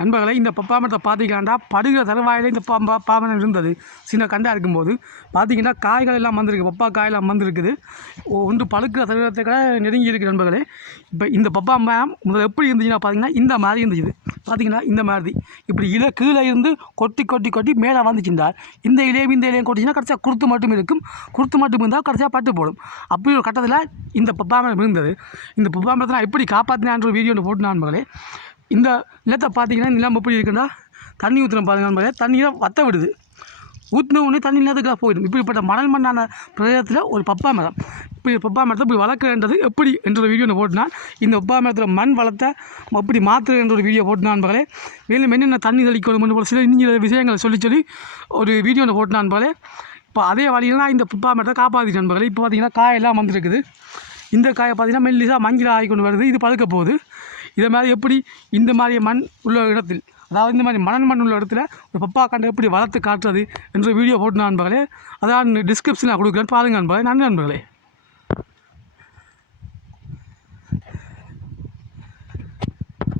நண்பர்களே, இந்த பப்பா மரத்தை பார்த்தீங்கன்னா படுகிற தருவாயில் இந்த பாமரம் இருந்தது. சின்ன கண்டாக இருக்கும்போது பார்த்தீங்கன்னா காய்கள் எல்லாம் வந்திருக்கு, பப்பா காயெல்லாம் வந்திருக்குது. ஒன்று பழுக்கிற தருவத்தை கூட நெருங்கி இருக்குது நண்பர்களே. இப்போ இந்த பப்பா மரம் முதல்ல எப்படி இருந்துச்சுன்னா பார்த்தீங்கன்னா இந்த மாதிரி இருந்துச்சு. பார்த்தீங்கன்னா இந்த மாதிரி இப்படி கீழே இருந்து கொட்டி கொட்டி கொட்டி மேலே வந்துச்சுருந்தால் இந்த இலையும் கொட்டிச்சுன்னா கடைசியாக குருத்து மட்டும் இருக்கும். குருத்து மட்டும் இருந்தால் கடைசியாக பட்டு போடும். அப்படி ஒரு கட்டத்தில் இந்த பப்பா மரம் இருந்தது. இந்த பப்பா மரத்தை நான் எப்படி காப்பாற்றினான்ற ஒரு வீடியோ போட்டு நண்பர்களே. இந்த நிலத்தை பார்த்தீங்கன்னா நிலம் எப்படி இருக்குன்னா தண்ணி ஊற்றுன பாருங்க நண்பர்களே. தண்ணியை வற்ற விடுது. ஊற்றின உடனே தண்ணி நிலத்துக்காக போயிடும். இப்படிப்பட்ட மணல் மண்ணான பிரதேசத்தில் ஒரு பப்பா மரம், இப்படி பப்பா மரத்தை இப்படி வளர்க்குறது எப்படி என்ற ஒரு வீடியோ போட்டுனான். இந்த பப்பா மரத்தில் மண் வளர்த்த எப்படி மாற்றுற ஒரு வீடியோ போட்டு நண்பர்களே. மேலும் என்னென்ன தண்ணி தெளிக்கணும் போல சில இன்னும் விஷயங்களை சொல்லி ஒரு வீடியோ போட்டு நண்பர்களே. இப்போ அதே வழியில் இந்த பப்பா மரத்தை காப்பாற்றி நண்பர்களே. இப்போ பார்த்தீங்கன்னா காயெல்லாம் வந்துருக்குது. இந்த காயை பார்த்தீங்கன்னா மெல்லிசாக மஞ்சள் ஆகி கொண்டு வருது. இது பழுக்க போகுது. இதை மாதிரி எப்படி இந்த மாதிரி மண் உள்ள இடத்தில், அதாவது இந்த மாதிரி மண் உள்ள இடத்துல ஒரு பப்பா கண்டை எப்படி வளர்த்து காட்டுறது என்ற வீடியோ போட்டு நண்பர்களே. அதான் டிஸ்கிரிப்ஷனில் கொடுக்குறேன் பாருங்கள் நண்பர்களே. நன்றி நண்பர்களே.